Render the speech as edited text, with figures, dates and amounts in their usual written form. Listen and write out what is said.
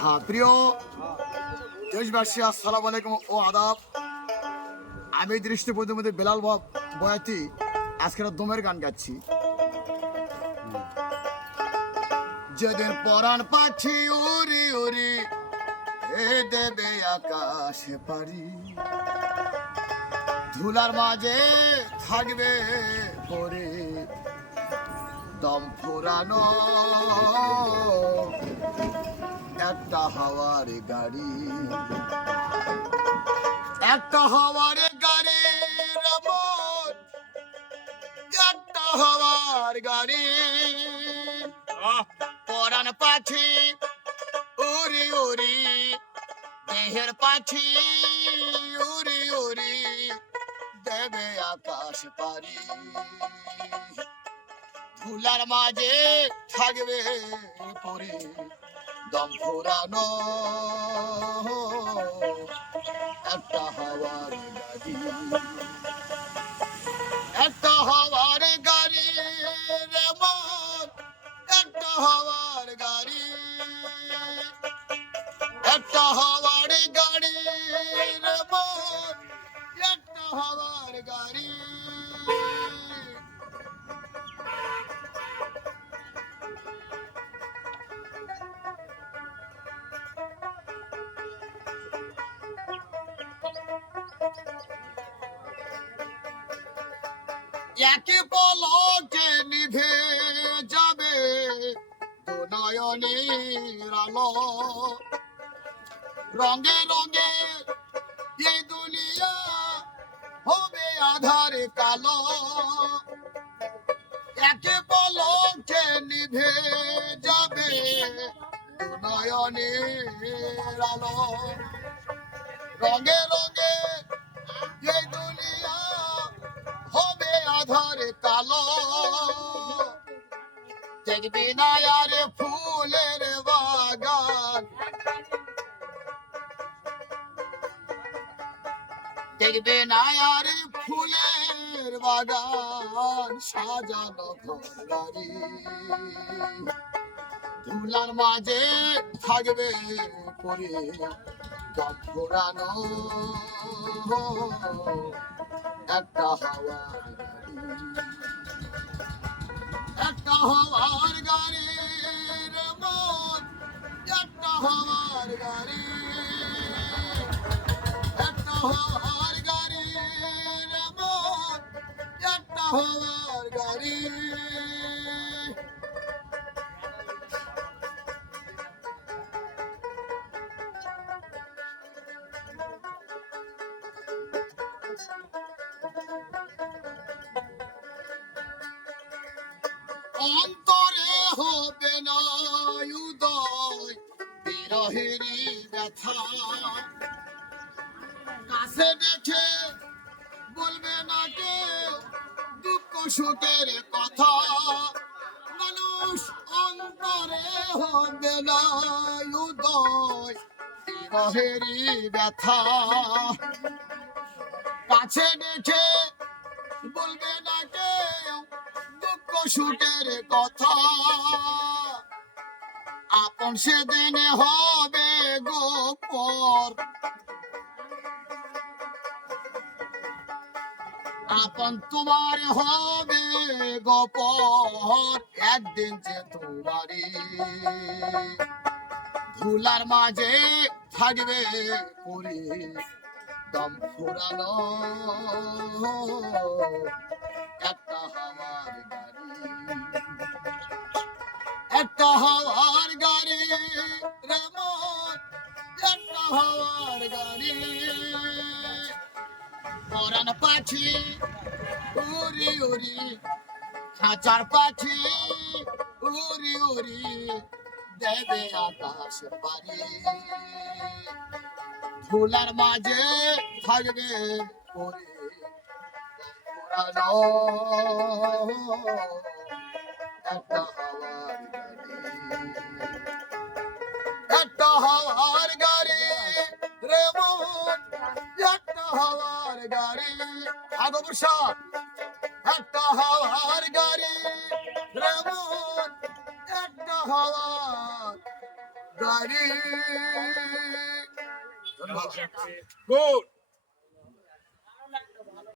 হ্যাঁ, প্রিয় দেশবাসী, আসসালামু আলাইকুম ও আদাব। আমি দৃষ্টি প্রতিমধ্যে বেলাল বয়াতি আজকের দমের গান গাচ্ছি। যেদিন পরাণ পাখি উড়ি উড়ি এ দেবে আকাশে পারি, ধুলার মাঝে থাকবে পরে দম ফুরানো একটা হাওয়ার গাড়ি, একটা হাওয়ার গাড়ি রমন, একটা হাওয়ার গাড়ি। পরাণ পাখি উড়ি উড়ি, দেহের পাখি উড়ি উড়ি দেবে আকাশ পারি, ধুলার মাঝে থাকবে পরে দম ফুরানো একটা হাওয়ার গাড়ি, একটা হাওয়ার গাড়ি রেমন, একটা হাওয়ার গাড়ি, একটা হাওয়ার গাড়ি রেমন, একটা হাওয়ার গাড়ি। একই পলকে নিভে যাবে দু নয়নের আলো, রঙে রঙে এই দুনিয়া হবে আধার কালো। একই পলকে নিভে যাবে দু নয়নের আলো, রঙে রঙে এই দুনিয়া হবে আধার কালো। দেখবি না আর ফুলের বাগান, দেখবে না আর ফুলের বাগান সাজানো ঘরবাড়ি, ধুলার মাঝে থাকবে পরে দম ফুরানো একটা হাওয়ার গাড়ি, একটা হাওয়ার গাড়ি রেমন, একটা হাওয়ার গাড়ি, একটা হাওয়ার গাড়ি রেমন, একটা হাওয়ার গাড়ি। অন্তরে হবে না উদয় বিরহেরই ব্যথা, কাছে দেখে বলবে না কেউ দুঃখ সুখের কথা। মানুষ অন্তরে হবে না উদয় বিরহেরই ব্যথা, কাছে দেখে বলবে না কেউ দুঃখ সুখের কথা। আপন সেদিন হবে গোপর, আপন তোমার হবে গোপর একদিন যে তোমারই, ধুলার মাঝে থাকবে পরে দম ফুরানো একটা হাওয়ার গাড়ি, একটা হাওয়ার গাড়ি রেমন, একটা হাওয়ার গাড়ি। পরাণ পাখি উড়ি উড়ি, খাঁচার পাখি উড়ি উড়ি দেবে আকাশ পারি, ধুলার মাঝে থাকবে পরে পুরানো একটা হাওয়ার গাড়ি, একটা হাওয়ার গাড়ি রেমন, একটা হাওয়ার গাড়ি। আগবর শাহ, একটা হাওয়ার গাড়ি রেমন, একটা হাওয়ার গাড়ি। গুড